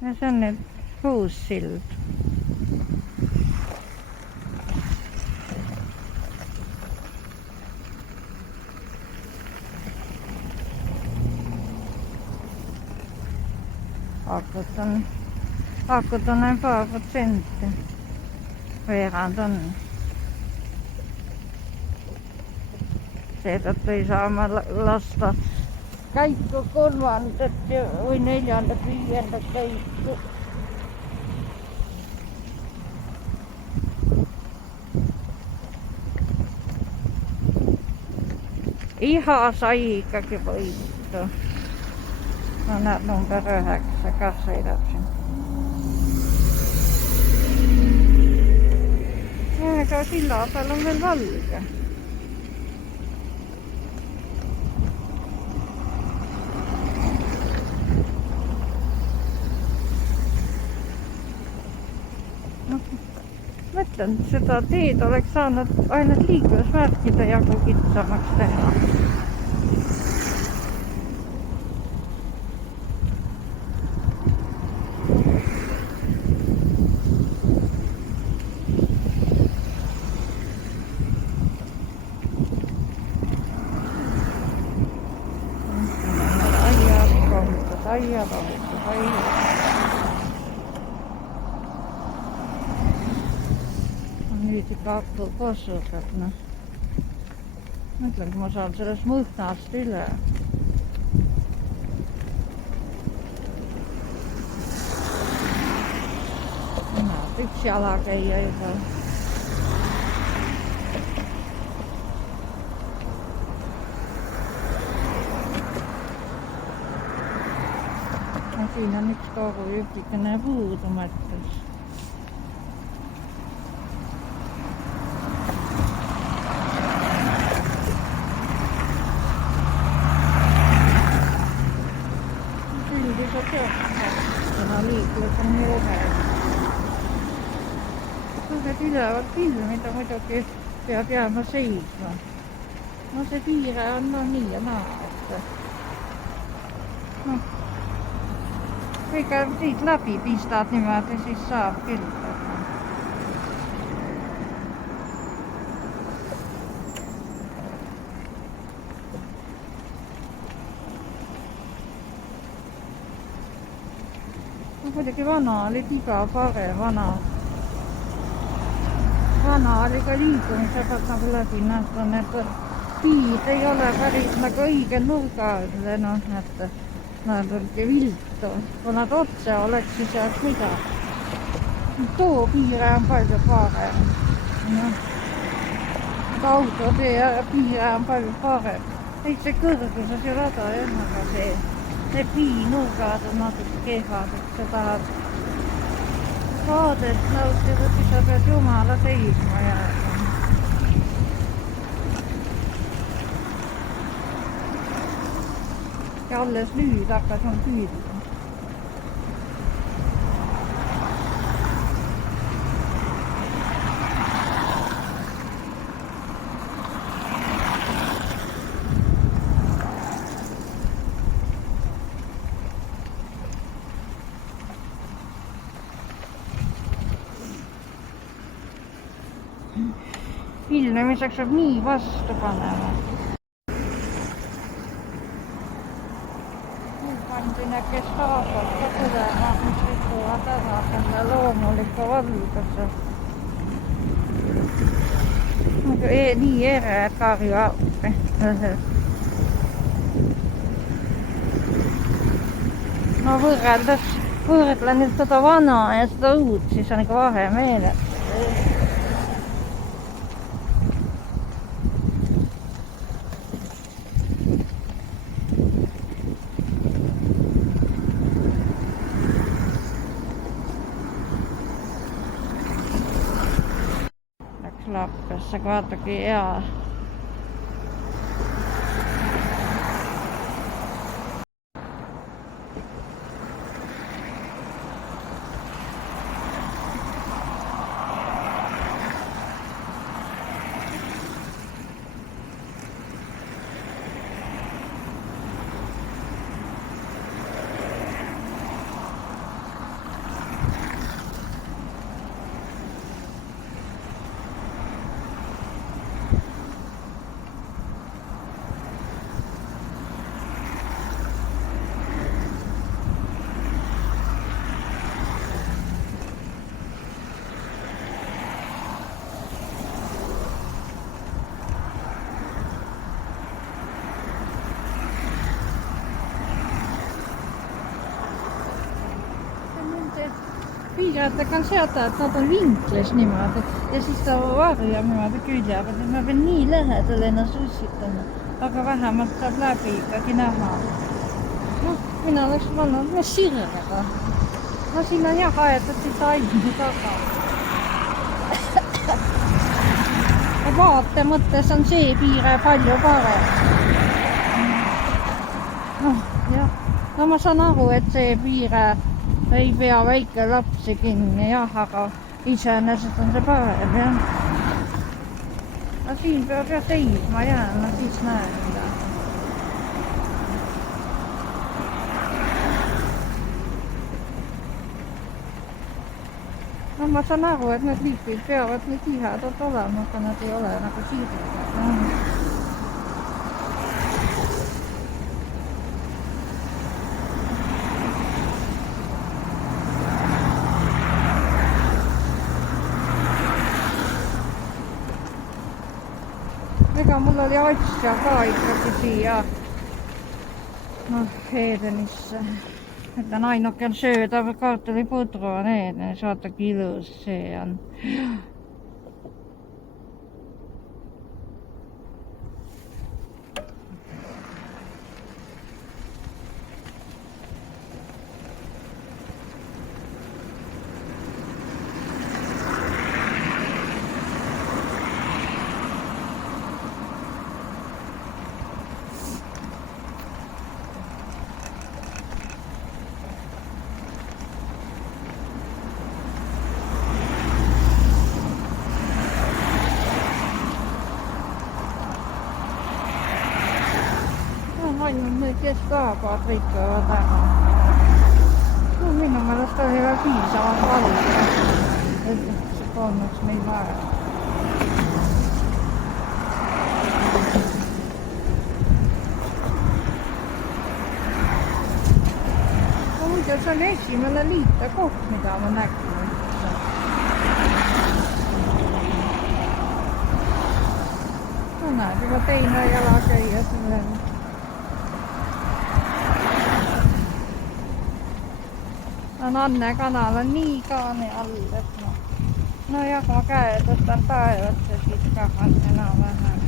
ja see on nüüd uus sild. akut on ainult paar protsenti. Veerand on. Seetõttu ei saa ma lasta käiku kolmandat või neljandat, viiendat käiku. Iha sai ikkagi võitu. No näed number 9, kas sõidab siin. Ega silla peal on veel valge. Mõtlen, seda teed oleks saanud ainult liiklusmärkide jagu kitsamaks teha. Nüüd ikka hakkab kosutab, noh. Mõtlen, kui ma saan sellest mõhnast üle. Näed, üks jalakäija juba. Siin on üks kogu jupikene puudu mõttes. Sildi saab teha, liiklus on nii ühes. Need ülevad filmida muidugi peab jääma seisma. No see piire on nii ja naa, et kõige siit läbi pistad niimoodi, siis saab küll. Muidugi vana oli iga parem, vana oli ka liikumise pealt nagu läbi nähtud, et piir ei ole päris nagu õige nurga, et nad olid viltu. Kui nad otse oleks, siis oleks mida. Too piire on palju parem. Autotee piire on palju parem. Ei see kõrguses ju rada ei ole, aga see piinurgad on natuke kehvad, et sa tahad vaadet nautida, siis sa pead jumala seisma jääma. Ja alles nüüd hakkas on püüdma. Filmimiseks saab nii vastu panema. Kes saavad ka tulema, mis rikuvad ära selle loomuliku valguse. Nii ere karju appi. No võrdlen nüüd seda vana ja seda uut, siis on ikka vahe meeles. Lappessa kaatokin jää. piiratega on seada, et nad on vinklis niimoodi ja siis ta varjab niimoodi külje peal, et ma pean nii lähedal ennast ussitama, aga vähemalt saab läbi ikkagi näha. Noh, mina oleks pannud sirvega. No siin on jah aetud siis ainu taga. Vaate mõttes on see piire palju parem. Jah. No ma saan aru, et see piire ei pea väike lapsi kinni, jah, aga iseenesest on see parem, jah. No siin peab jah seisma jääma, siis näen midagi. No ma saan aru, et need liipid peavad nii tihedad olema, aga nad ei ole nagu siirad. Ega mul oli asja ka ikkagi siia Edenisse. Et on ainuke söödav kartulipudru on Edenis, vaatagi ilus see on. Ainult need, kes tahavad, lõikavad ära. No, minu meelest oli veel piisavalt valida, et see polnuks meil vaja. No muidu see oli esimene liitekoht, mida ma nägin. No näed, juba teine jalakäija sellele. Anne kanal on nii kaane all, et no jah, ma käe tõstan taevasse, siis kahan enam-vähem.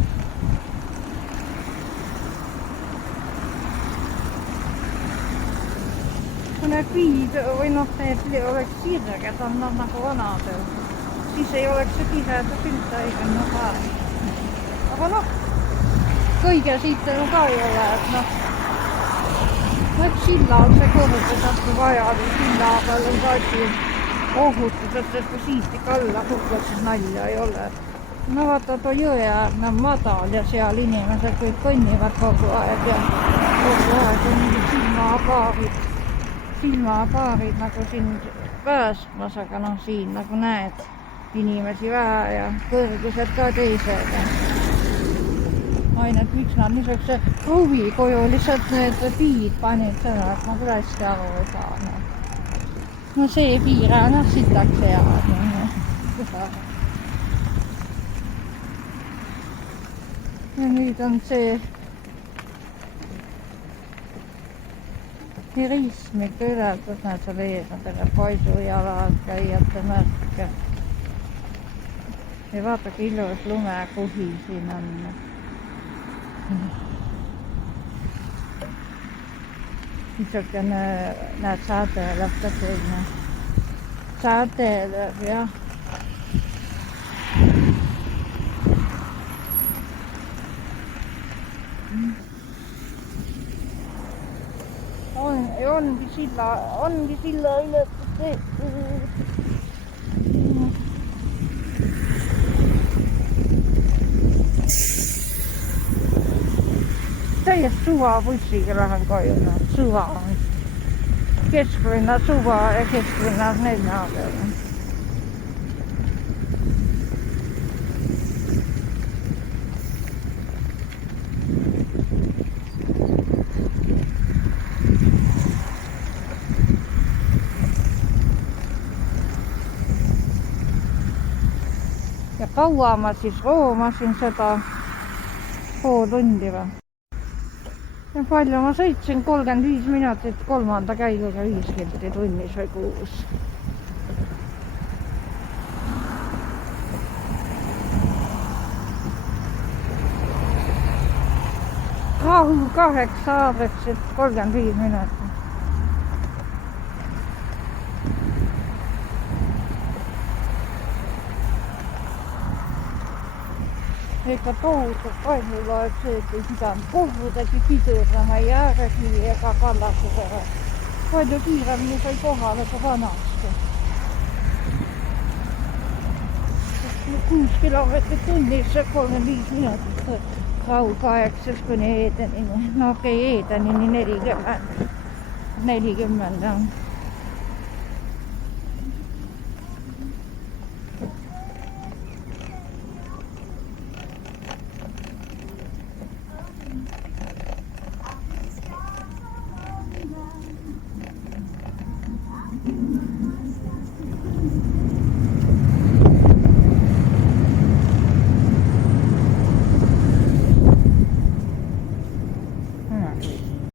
Kui need viid või need oleks sirged on nagu vanadel, siis ei oleks see tihedus üldse õigem ka. Aga kõige siit ka ei ole, et üks silla on see kõrgused, kui vaja, silla peal on ka ohutused, et kui siit ikka alla kuklad, siis nalja ei ole. No vaata, too jõeäärne on madal ja seal inimesed kõik kõnnivad kogu aeg ja kogu aeg on mingid silmapaarid nagu siin päästmas, aga siin nagu näed inimesi vähe ja kõrgused ka teised. Ainult miks nad niisuguse kruvikujuliselt need piid panid seda, et ma küll hästi aru ei saa. No see piire on sitaks hea. Ja nüüd on see turismik üle, kus nad seal ees on selle poisujalad, käijate märke. Ja vaatagi ilus lumekuhi siin on. Niisugune, näed, saadeleb ka selline. Saadeleb, jah. Ongi silla ületus. Täiesti suva bussiga lähen koju, suva on. Kesklinna suva ja kesklinnas nelja peale. Ja kaua ma siis roomasin seda pool tundi või? Ja palju ma sõitsin, 35 minutit kolmanda käiguga 5 kilti tunnis või 6. Rahu 8 aadreks, et 35 minutit. Eikä tohuttu painoilla, että se ei mitään kohvutakin pidurama ja ääräkivi ega kallastusera. Palju kiiremini sai kohale ka vanasti. 6 kilomeetrit tunnissa 35 minutit. Rahu 8 kuni Edenini. No okei, Edenini 40. 40 on.